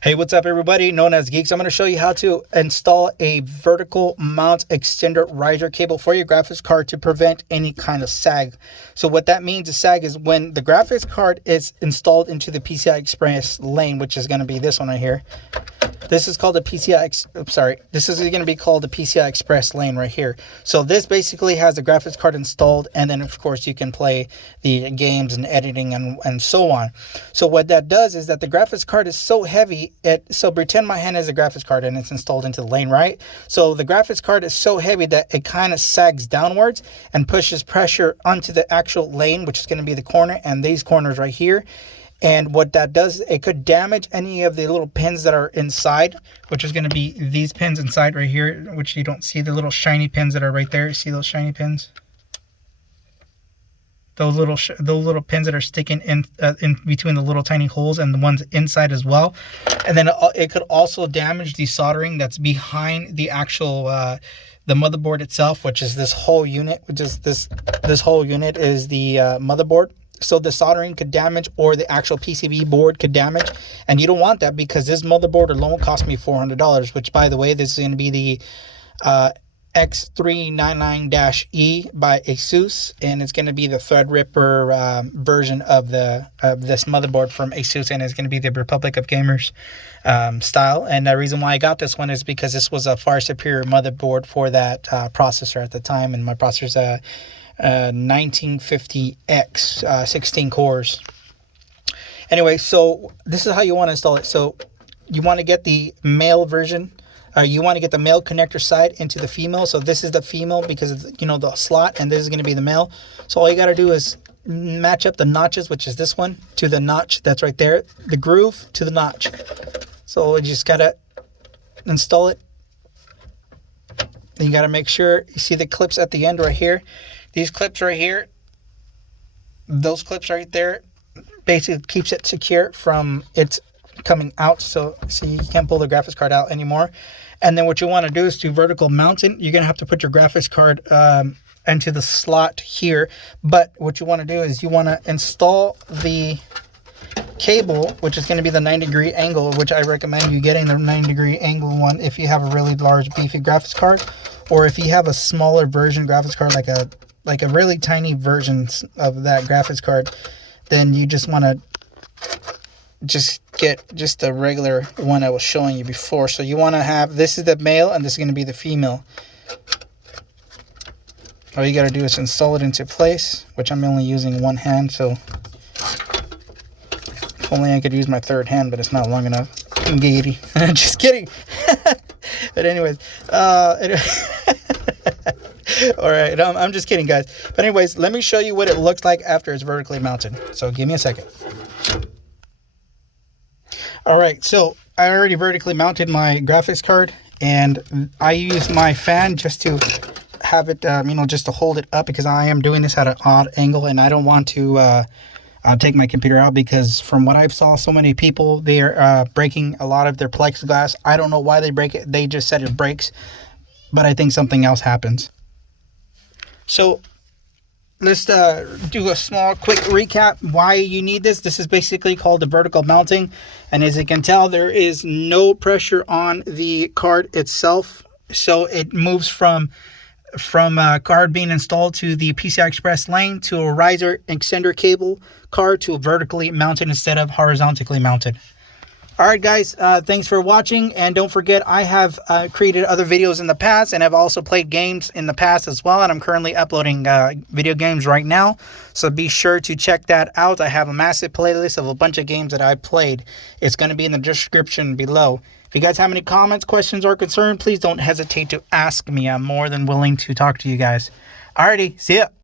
Hey, what's up everybody? Known as Geeks. I'm going to show you how to install a vertical mount extender riser cable for your graphics card to prevent any kind of sag. So what that means is sag is when the graphics card is installed into the PCI Express lane, which is going to be this one right here. This is called the this is going to be called the PCI Express lane right here. So this basically has the graphics card installed, and then of course you can play the games and editing and so on. So what that does is that the graphics card is so heavy, so pretend my hand is a graphics card and it's installed into the lane, right? So the graphics card is so heavy that it kind of sags downwards and pushes pressure onto the actual lane, which is going to be the corner and these corners right here. And what that does, it could damage any of the little pins that are inside, which is going to be these pins inside right here, which you don't see, the little shiny pins that are right there. You see those shiny pins? Those little pins that are sticking in between the little tiny holes, and the ones inside as well. And then it could also damage the soldering that's behind the actual the motherboard itself, which is this whole unit, which is this whole unit is the motherboard. So the soldering could damage, or the actual PCB board could damage, and you don't want that, because this motherboard alone cost me $400, which, by the way, this is going to be the X399-E by ASUS, and it's going to be the Threadripper version of this motherboard from ASUS, and it's going to be the Republic of Gamers style. And the reason why I got this one is because this was a far superior motherboard for that processor at the time, and my processor's 1950X 16 cores. Anyway, so this is how you want to install it. So you want to get the male version, or you want to get the male connector side into the female. So this is the female because of, you know, the slot, and this is going to be the male. So all you got to do is match up the notches, which is this one, to the notch that's right there, the groove to the notch. So you just got to install it. Then you got to make sure you see the clips at the end right here. These clips right here, those clips right there, basically keeps it secure from it coming out. So you can't pull the graphics card out anymore. And then what you want to do is to vertical mount it. You're going to have to put your graphics card into the slot here. But what you want to do is you want to install the cable, which is going to be the 90-degree angle, which I recommend you getting the 90-degree angle one if you have a really large beefy graphics card, or if you have a smaller version graphics card, like a really tiny version of that graphics card, then you just want to get just a regular one I was showing you before. So you want to have, this is the male and this is going to be the female. All you got to do is install it into place, which I'm only using one hand, so if only I could use my third hand, but it's not long enough. I'm giddy. Just kidding. But anyways, all right, I'm just kidding, guys. But anyways, let me show you what it looks like after it's vertically mounted. So give me a second. All right, so I already vertically mounted my graphics card, and I use my fan just to have it, just to hold it up, because I am doing this at an odd angle, and I don't want to take my computer out, because from what I've saw, so many people, they are breaking a lot of their plexiglass. I don't know why they break it. They just said it breaks, but I think something else happens. So let's do a small quick recap why you need this. This is basically called the vertical mounting, and as you can tell, there is no pressure on the card itself, so it moves from card being installed to the PCI Express lane to a riser extender cable card to vertically mounted instead of horizontally mounted. All right, guys, thanks for watching, and don't forget, I have created other videos in the past, and I've also played games in the past as well, and I'm currently uploading video games right now, so be sure to check that out. I have a massive playlist of a bunch of games that I played. It's going to be in the description below. If you guys have any comments, questions, or concerns, please don't hesitate to ask me. I'm more than willing to talk to you guys. Alrighty, see ya.